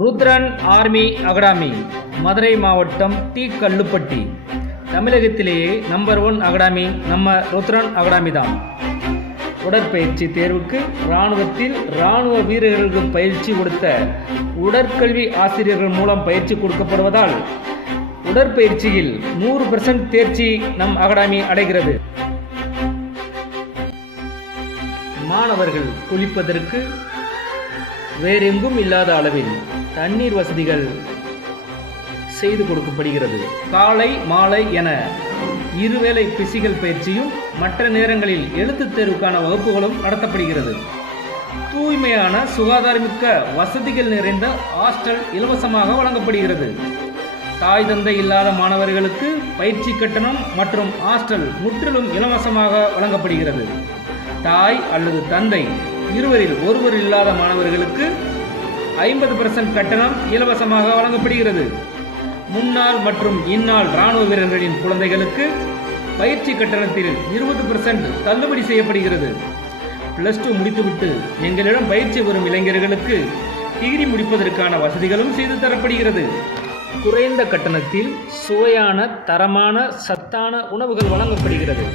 Rudran army academy, Madurai மாவட்டம் D Kallupatti. தமிழகத்திலேயே number 1 academy நம்ம ருத்ரன் அகாடமி தான். உடற்பயிற்சி தேர்வுக்கு இராணுவத்தில் இராணுவ வீரர்களுக்கு பயிற்சி கொடுத்த உடற்கல்வி ஆசிரியர்கள் மூலம் பயிற்சி கொடுக்கப்படுவதால் உடற்பயிற்சியில் 100% தேர்ச்சி நம் அகாடமி அடைகிறது. மாணவர்கள் குளிப்பதற்கு வேறெங்கும் இல்லாத அளவில் தண்ணீர் வசதிகள் செய்து கொடுக்கப்படுகிறது. காலை மாலை என இருவேளை பிசிக்கல் பயிற்சியும் மற்ற நேரங்களில் எழுத்துத் தேர்வுக்கான வகுப்புகளும் நடத்தப்படுகிறது. தூய்மையான சுகாதாரமிக்க வசதிகள் நிறைந்த ஹாஸ்டல் இலவசமாக வழங்கப்படுகிறது. தாய் தந்தை இல்லாத மாணவர்களுக்கு பயிற்சி கட்டணம் மற்றும் ஹாஸ்டல் முற்றிலும் இலவசமாக வழங்கப்படுகிறது. தாய் அல்லது தந்தை இருவரில் ஒருவர் இல்லாத மாணவர்களுக்கு 50% கட்டணம் இலவசமாக வழங்கப்படுகிறது. முன்னாள் மற்றும் இந்நாள் இராணுவ வீரர்களின் குழந்தைகளுக்கு பயிற்சி கட்டணத்தில் 20% தள்ளுபடி செய்யப்படுகிறது. +2 முடித்துவிட்டு எங்களிடம் பயிற்சி வரும் இளைஞர்களுக்கு டிகிரி முடிப்பதற்கான வசதிகளும் செய்து தரப்படுகிறது. குறைந்த கட்டணத்தில் சுவையான தரமான சத்தான உணவுகள் வழங்கப்படுகிறது.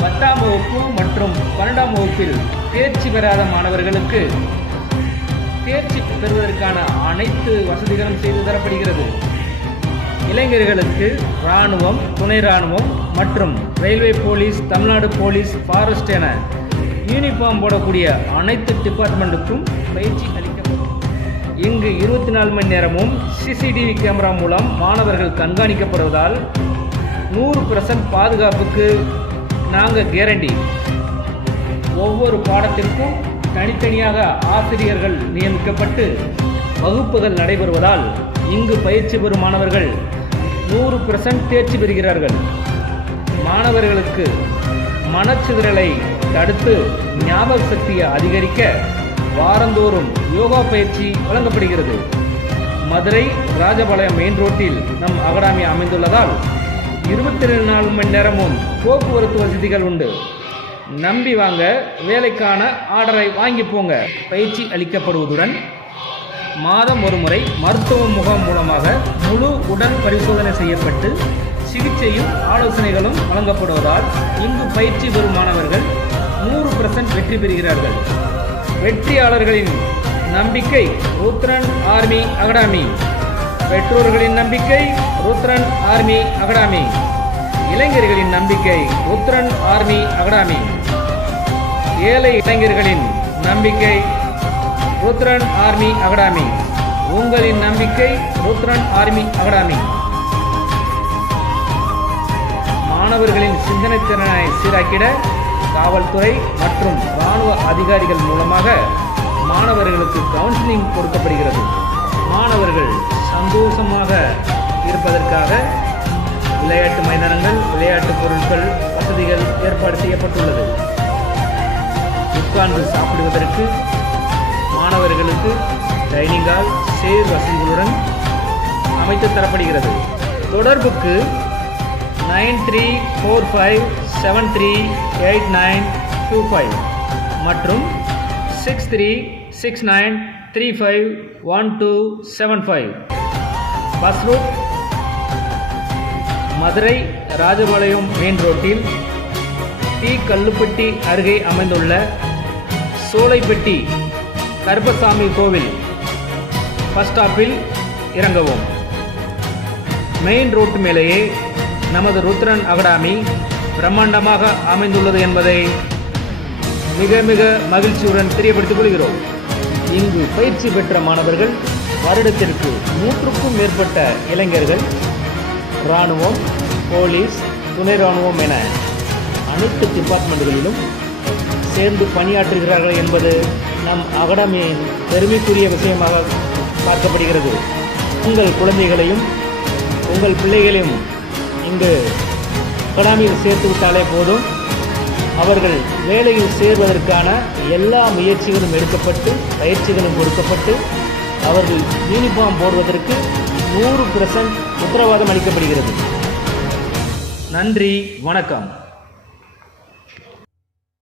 10ஆம் வகுப்பு மற்றும் 12ஆம் வகுப்பில் தேர்ச்சி பெறாத மாணவர்களுக்கு தேர்ச்சி பெறுவதற்கான அனைத்து வசதிகளும் செய்து தரப்படுகிறது. இளைஞர்களுக்கு இராணுவம், துணை இராணுவம் மற்றும் railway police, Tamil Nadu police, forest என யூனிஃபார்ம் போடக்கூடிய அனைத்து டிபார்ட்மெண்ட்டுக்கும் பயிற்சி அளிக்கப்படும். இங்கு 24 மணி நேரமும் CCTV கேமரா மூலம் மாணவர்கள் கண்காணிக்கப்படுவதால் 100% பாதுகாப்புக்கு நாங்கள் கேரண்டி. ஒவ்வொரு பாடத்திற்கும் தனித்தனியாக ஆசிரியர்கள் நியமிக்கப்பட்டு வகுப்புகள் நடைபெறுவதால் இங்கு பயிற்சி பெறும் மாணவர்கள் 100% தேர்ச்சி பெறுகிறார்கள். மாணவர்களுக்கு மனச்சிதறலை தடுத்து ஞாபக சக்தியை அதிகரிக்க வாரந்தோறும் யோகா பயிற்சி வழங்கப்படுகிறது. மதுரை ராஜபாளையம் மெயின் ரோட்டில் நம் அகாடமி அமைந்துள்ளதால் 24 மணி நேரமும் போக்குவரத்து வசதிகள் உண்டு. நம்பி வாங்க, வேலைக்கான ஆர்டரை வாங்கி போங்க. பயிற்சி அளிக்கப்படுவதுடன் மாதம் ஒரு முறை மருத்துவ முகாம் மூலமாக முழு உடல் பரிசோதனை செய்யப்பட்டு சிகிச்சையும் ஆலோசனைகளும் வழங்கப்படுவதால் இங்கு பயிற்சி பெறும் மாணவர்கள் 100% வெற்றி பெறுகிறார்கள். வெற்றியாளர்களின் நம்பிக்கை ருத்ரன் ஆர்மி அகாடமி. பெற்றோர்களின் நம்பிக்கை ருத்ரன் ஆர்மி அகாடமி. இளைஞர்களின் நம்பிக்கை ருத்ரன் ஆர்மி அகாடமி. ஏழை இளைஞர்களின் நம்பிக்கை ருத்ரன் ஆர்மி அகாடமி. உங்களின் நம்பிக்கை ருத்ரன் ஆர்மி அகாடமி. மாணவர்களின் சிந்தனை திறனை சீராக்கிட காவல்துறை மற்றும் இராணுவ அதிகாரிகள் மூலமாக மாணவர்களுக்கு கவுன்சிலிங் கொடுக்கப்படுகிறது. மாணவர்கள் சந்தோஷமாக இருப்பதற்காக விளையாட்டு மைதானங்கள், விளையாட்டு பொருட்கள் வசதிகள் ஏற்பாடு செய்யப்பட்டுள்ளது. உட்கார்ந்து சாப்பிடுவதற்கு மாணவர்களுக்கு டைனிங் ஹால், சேர் வசதிகளுடன் அமைத்து தரப்படுகிறது. தொடர்புக்கு 9345738925 மற்றும் 6369351275. Bus route Madurai Rajapalayam main ரோட்டில் டி கல்லுப்பட்டி அருகே அமைந்துள்ள சோலைப்பட்டி கருப்பசாமி கோவில் பஸ் ஸ்டாப்பில் இறங்கவும். மெயின் ரோட்டு மேலேயே நமது ருத்ரன் அகாடமி பிரம்மாண்டமாக அமைந்துள்ளது என்பதை மிக மிக மகிழ்ச்சியுடன் தெரியப்படுத்திக் கொள்கிறோம். இங்கு பயிற்சி பெற்ற மாணவர்கள் வருடத்திற்கு 100க்கும் மேற்பட்ட இளைஞர்கள் இராணுவம், போலீஸ், துணை இராணுவம் என அனைத்து டிபார்ட்மெண்ட்டுகளிலும் சேர்ந்து பணியாற்றுகிறார்கள் என்பது நம் அகாடமியின் பெருமைக்குரிய விஷயமாக பார்க்கப்படுகிறது. உங்கள் குழந்தைகளையும் உங்கள் பிள்ளைகளையும் இங்கு அகாடமியில் சேர்த்து விட்டாலே போதும். அவர்கள் வேலையில் சேர்வதற்கான எல்லா முயற்சிகளும் எடுக்கப்பட்டு பயிற்சிகளும் கொடுக்கப்பட்டு அவர்கள் யூனிஃபார்ம் போடுவதற்கு 100% உத்தரவாதம் அளிக்கப்படுகிறது. நன்றி, வணக்கம்.